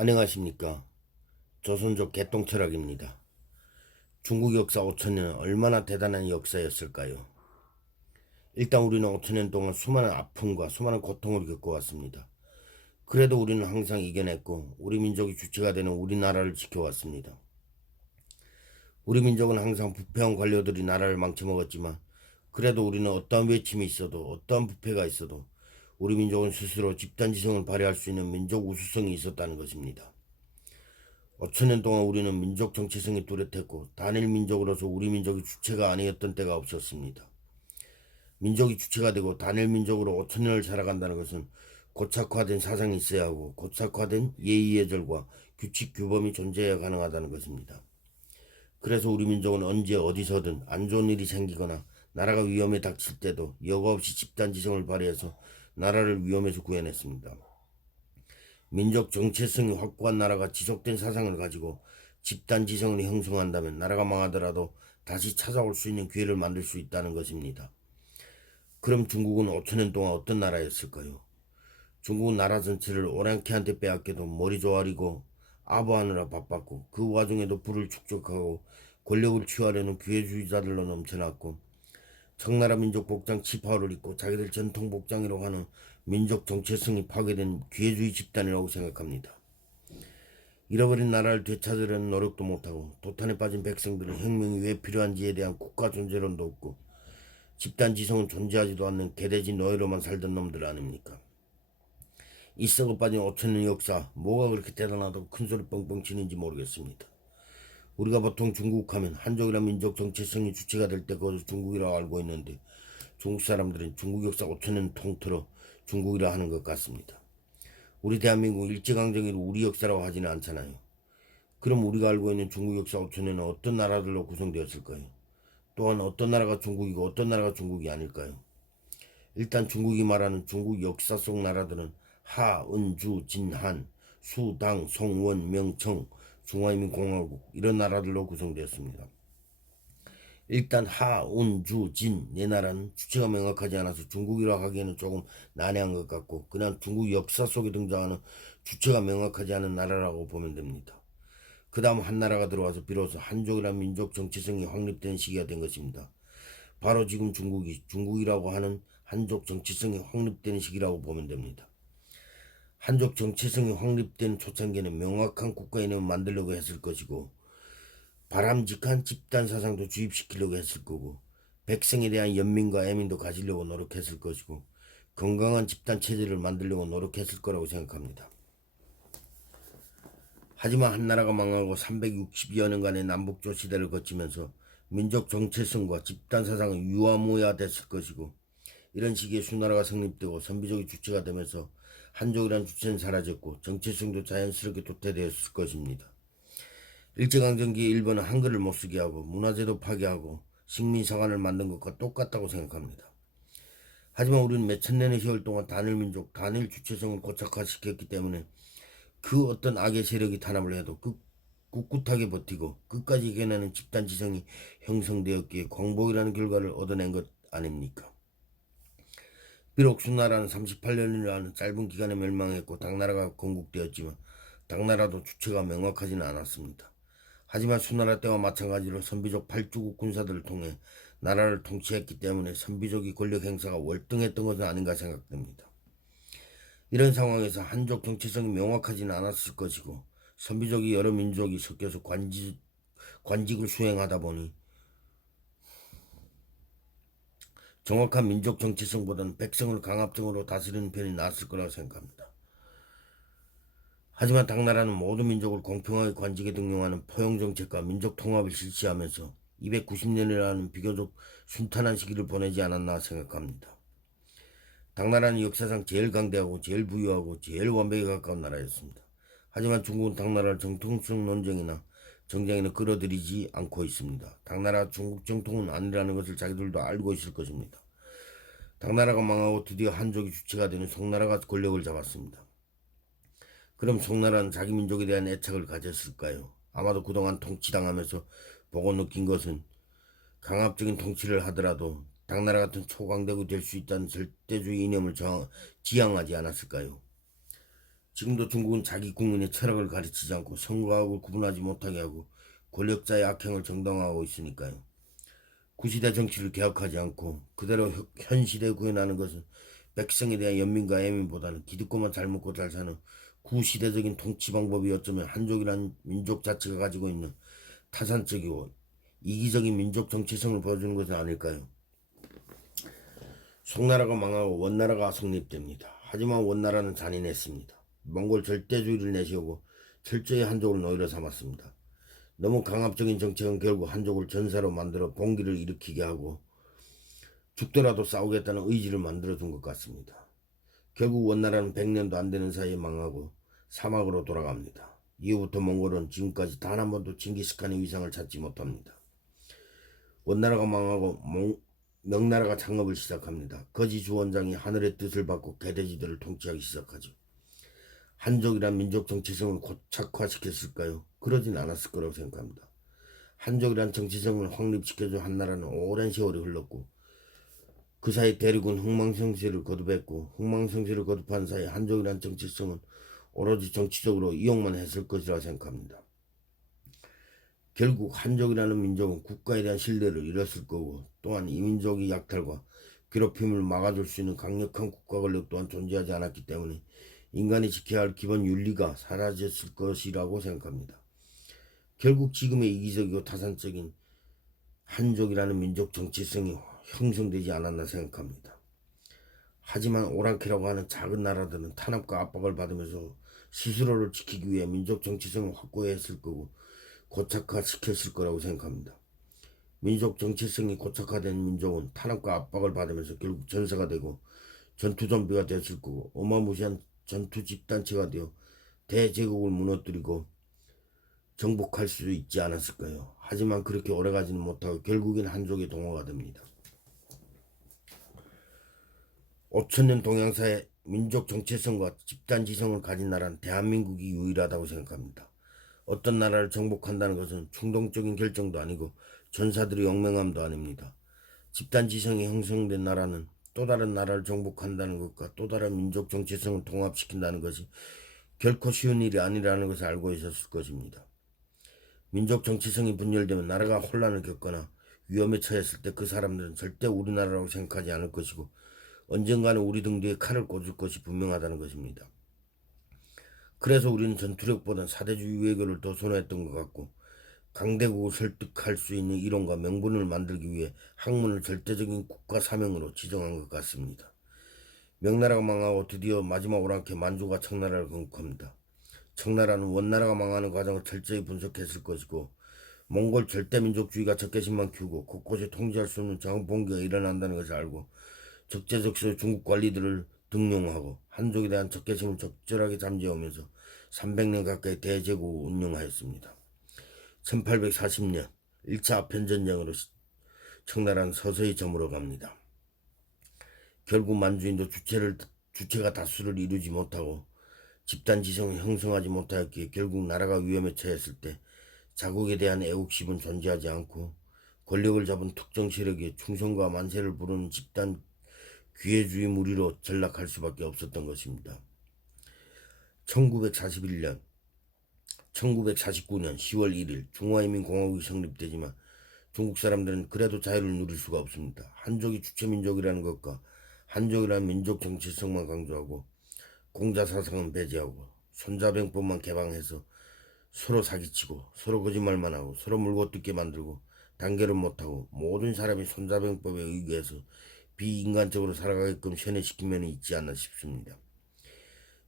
안녕하십니까. 조선족 개똥철학입니다. 중국 역사 5천년은 얼마나 대단한 역사였을까요? 일단 우리는 5천년 동안 수많은 아픔과 수많은 고통을 겪어왔습니다. 그래도 우리는 항상 이겨냈고 우리 민족이 주체가 되는 우리나라를 지켜왔습니다. 우리 민족은 항상 부패한 관료들이 나라를 망쳐먹었지만 그래도 우리는 어떠한 외침이 있어도 어떠한 부패가 있어도 우리 민족은 스스로 집단지성을 발휘할 수 있는 민족 우수성이 있었다는 것입니다. 5천년 동안 우리는 민족 정체성이 뚜렷했고 단일 민족으로서 우리 민족이 주체가 아니었던 때가 없었습니다. 민족이 주체가 되고 단일 민족으로 5천년을 살아간다는 것은 고착화된 사상이 있어야 하고 고착화된 예의 예절과 규칙 규범이 존재해야 가능하다는 것입니다. 그래서 우리 민족은 언제 어디서든 안 좋은 일이 생기거나 나라가 위험에 닥칠 때도 여과 없이 집단 지성을 발휘해서 나라를 위험에서 구해냈습니다. 민족 정체성이 확고한 나라가 지속된 사상을 가지고 집단 지성을 형성한다면 나라가 망하더라도 다시 찾아올 수 있는 기회를 만들 수 있다는 것입니다. 그럼 중국은 5천년 동안 어떤 나라였을까요? 중국은 나라 전체를 오랑캐한테 빼앗겨도 머리 조아리고 아부하느라 바빴고 그 와중에도 부를 축적하고 권력을 취하려는 기회주의자들로 넘쳐났고 청나라 민족 복장 치파오를 입고 자기들 전통 복장이라고 하는 민족 정체성이 파괴된 기회주의 집단이라고 생각합니다. 잃어버린 나라를 되찾으려는 노력도 못하고 도탄에 빠진 백성들은 혁명이 왜 필요한지에 대한 국가 존재론도 없고 집단 지성은 존재하지도 않는 개돼지 노예로만 살던 놈들 아닙니까? 이 썩어 빠진 5천년 역사 뭐가 그렇게 대단하다고 큰소리 뻥뻥 치는지 모르겠습니다. 우리가 보통 중국 하면 한족이란 민족 정체성이 주체가 될 때 그것을 중국이라고 알고 있는데 중국 사람들은 중국 역사 5천년 통틀어 중국이라 하는 것 같습니다. 우리 대한민국 일제강점기를 우리 역사라고 하지는 않잖아요. 그럼 우리가 알고 있는 중국 역사 5천년은 어떤 나라들로 구성되었을까요? 또한 어떤 나라가 중국이고 어떤 나라가 중국이 아닐까요? 일단 중국이 말하는 중국 역사 속 나라들은 하, 은, 주, 진, 한, 수, 당, 송, 원, 명, 청, 중화인민공화국 이런 나라들로 구성되었습니다. 일단 하, 운, 주, 진, 네 나라는 주체가 명확하지 않아서 중국이라고 하기에는 조금 난해한 것 같고 그냥 중국 역사 속에 등장하는 주체가 명확하지 않은 나라라고 보면 됩니다. 그 다음 한 나라가 들어와서 비로소 한족이란 민족 정체성이 확립된 시기가 된 것입니다. 바로 지금 중국이 중국이라고 하는 한족 정체성이 확립되는 시기라고 보면 됩니다. 한족 정체성이 확립된 초창기에는 명확한 국가 이념을 만들려고 했을 것이고 바람직한 집단 사상도 주입시키려고 했을 거고 백성에 대한 연민과 애민도 가지려고 노력했을 것이고 건강한 집단 체제를 만들려고 노력했을 거라고 생각합니다. 하지만 한나라가 망하고 360여 년간의 남북조 시대를 거치면서 민족 정체성과 집단 사상은 유아무야됐을 것이고 이런 시기에 수나라가 성립되고 선비족이 주체가 되면서 한족이란 주체는 사라졌고 정체성도 자연스럽게 도태되었을 것입니다. 일제강점기 일본은 한글을 못쓰게 하고 문화재도 파괴하고 식민사관을 만든 것과 똑같다고 생각합니다. 하지만 우리는 몇천 년의 세월 동안 단일 민족, 단일 주체성을 고착화시켰기 때문에 그 어떤 악의 세력이 탄압을 해도 그 꿋꿋하게 버티고 끝까지 이겨내는 집단 지성이 형성되었기에 광복이라는 결과를 얻어낸 것 아닙니까? 비록 수나라는 38년이라는 짧은 기간에 멸망했고 당나라가 건국되었지만 당나라도 주체가 명확하지는 않았습니다. 하지만 수나라 때와 마찬가지로 선비족 팔주국 군사들을 통해 나라를 통치했기 때문에 선비족이 권력 행사가 월등했던 것은 아닌가 생각됩니다. 이런 상황에서 한족 정체성이 명확하지는 않았을 것이고 선비족이 여러 민족이 섞여서 관직, 관직을 수행하다 보니 정확한 민족 정체성보다는 백성을 강압적으로 다스리는 편이 나았을 거라고 생각합니다. 하지만 당나라는 모든 민족을 공평하게 관직에 등용하는 포용 정책과 민족 통합을 실시하면서 290년이라는 비교적 순탄한 시기를 보내지 않았나 생각합니다. 당나라는 역사상 제일 강대하고 제일 부유하고 제일 완벽에 가까운 나라였습니다. 하지만 중국은 당나라를 정통성 논쟁이나 정쟁에는 끌어들이지 않고 있습니다. 당나라 중국 정통은 아니라는 것을 자기들도 알고 있을 것입니다. 당나라가 망하고 드디어 한족이 주체가 되는 송나라가 권력을 잡았습니다. 그럼 송나라는 자기 민족에 대한 애착을 가졌을까요? 아마도 그동안 통치당하면서 보고 느낀 것은 강압적인 통치를 하더라도 당나라 같은 초강대국이 될수 있다는 절대주의 이념을 저, 지향하지 않았을까요? 지금도 중국은 자기 국민의 철학을 가르치지 않고 선거하고 구분하지 못하게 하고 권력자의 악행을 정당화하고 있으니까요. 구시대 정치를 개혁하지 않고 그대로 현- 현 시대에 구현하는 것은 백성에 대한 연민과 애민보다는 기득권만 잘 먹고 잘 사는 구시대적인 통치 방법이 어쩌면 한족이라는 민족 자체가 가지고 있는 타산적이고 이기적인 민족 정체성을 보여주는 것은 아닐까요? 송나라가 망하고 원나라가 성립됩니다. 하지만 원나라는 잔인했습니다. 몽골 절대주의를 내세우고 철저히 한족을 노예로 삼았습니다. 너무 강압적인 정책은 결국 한족을 전사로 만들어 봉기를 일으키게 하고 죽더라도 싸우겠다는 의지를 만들어준 것 같습니다. 결국 원나라는 100년도 안 되는 사이에 망하고 사막으로 돌아갑니다. 이후부터 몽골은 지금까지 단 한 번도 징기스칸의 위상을 찾지 못합니다. 원나라가 망하고 몽- 명나라가 창업을 시작합니다. 거지 주원장이 하늘의 뜻을 받고 개돼지들을 통치하기 시작하죠. 한족이란 민족 정체성을 고착화시켰을까요? 그러진 않았을 거라고 생각합니다. 한족이란 정체성을 확립시켜준 한나라는 오랜 세월이 흘렀고 그 사이 대륙은 흥망성쇠를 거듭했고 흥망성쇠를 거듭한 사이 한족이란 정체성은 오로지 정치적으로 이용만 했을 것이라 생각합니다. 결국 한족이라는 민족은 국가에 대한 신뢰를 잃었을 거고 또한 이 민족의 약탈과 괴롭힘을 막아줄 수 있는 강력한 국가 권력 또한 존재하지 않았기 때문에 인간이 지켜야 할 기본 윤리가 사라졌을 것이라고 생각합니다. 결국 지금의 이기적이고 타산적인 한족이라는 민족 정체성이 형성되지 않았나 생각합니다. 하지만 오랑캐라고 하는 작은 나라들은 탄압과 압박을 받으면서 스스로를 지키기 위해 민족 정체성을 확고했을 거고 고착화시켰을 거라고 생각합니다. 민족 정체성이 고착화된 민족은 탄압과 압박을 받으면서 결국 전사가 되고 전투 좀비가 됐을 거고 어마무시한 전투 집단체가 되어 대제국을 무너뜨리고 정복할 수 있지 않았을까요? 하지만 그렇게 오래가지는 못하고 결국엔 한족의 동화가 됩니다. 5천년 동양사의 민족 정체성과 집단 지성을 가진 나라는 대한민국이 유일하다고 생각합니다. 어떤 나라를 정복한다는 것은 충동적인 결정도 아니고 전사들의 영맹함도 아닙니다. 집단 지성이 형성된 나라는 또 다른 나라를 정복한다는 것과 또 다른 민족 정체성을 통합시킨다는 것이 결코 쉬운 일이 아니라는 것을 알고 있었을 것입니다. 민족 정체성이 분열되면 나라가 혼란을 겪거나 위험에 처했을 때 그 사람들은 절대 우리나라라고 생각하지 않을 것이고 언젠가는 우리 등 뒤에 칼을 꽂을 것이 분명하다는 것입니다. 그래서 우리는 전투력보다 사대주의 외교를 더 선호했던 것 같고 강대국을 설득할 수 있는 이론과 명분을 만들기 위해 학문을 절대적인 국가 사명으로 지정한 것 같습니다. 명나라가 망하고 드디어 마지막 오랑캐 만주가 청나라를 건국합니다. 청나라는 원나라가 망하는 과정을 철저히 분석했을 것이고 몽골 절대민족주의가 적개심만 키우고 곳곳에 통제할 수 없는 정봉기가 일어난다는 것을 알고 적재적소에 중국 관리들을 등용하고 한족에 대한 적개심을 적절하게 잠재우면서 300년 가까이 대제국을 운영하였습니다. 1840년 1차 아편전쟁으로 청나라는 서서히 저물어 갑니다. 결국 만주인도 주체를, 주체가 다수를 이루지 못하고 집단 지성을 형성하지 못하였기에 결국 나라가 위험에 처했을 때 자국에 대한 애국심은 존재하지 않고 권력을 잡은 특정 세력의 충성과 만세를 부르는 집단 귀해주의 무리로 전락할 수밖에 없었던 것입니다. 1941년, 1949년 10월 1일 중화인민공화국이 성립되지만 중국 사람들은 그래도 자유를 누릴 수가 없습니다. 한족이 주체민족이라는 것과 한족이라는 민족 정체성만 강조하고 공자사상은 배제하고 손자병법만 개방해서 서로 사기치고 서로 거짓말만 하고 서로 물고 뜯게 만들고 단결은 못하고 모든 사람이 손자병법에 의거해서 비인간적으로 살아가게끔 세뇌시킨 면이 있지 않나 싶습니다.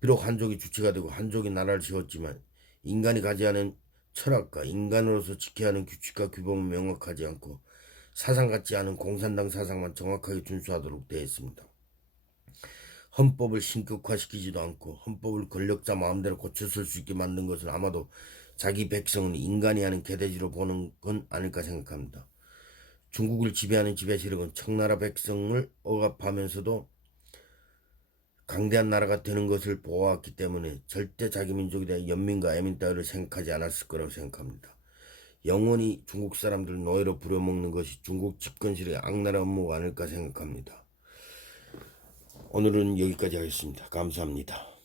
비록 한족이 주체가 되고 한족이 나라를 세웠지만 인간이 가지하는 철학과 인간으로서 지켜야 하는 규칙과 규범은 명확하지 않고 사상 같지 않은 공산당 사상만 정확하게 준수하도록 되어 있습니다. 헌법을 신격화시키지도 않고 헌법을 권력자 마음대로 고쳐쓸 수 있게 만든 것은 아마도 자기 백성은 인간이 하는 개돼지로 보는 건 아닐까 생각합니다. 중국을 지배하는 지배 세력은 청나라 백성을 억압하면서도 강대한 나라가 되는 것을 보아왔기 때문에 절대 자기 민족에 대한 연민과 애민 따위를 생각하지 않았을 거라고 생각합니다. 영원히 중국 사람들 노예로 부려먹는 것이 중국 집권실의 악랄한 업무가 아닐까 생각합니다. 오늘은 여기까지 하겠습니다. 감사합니다.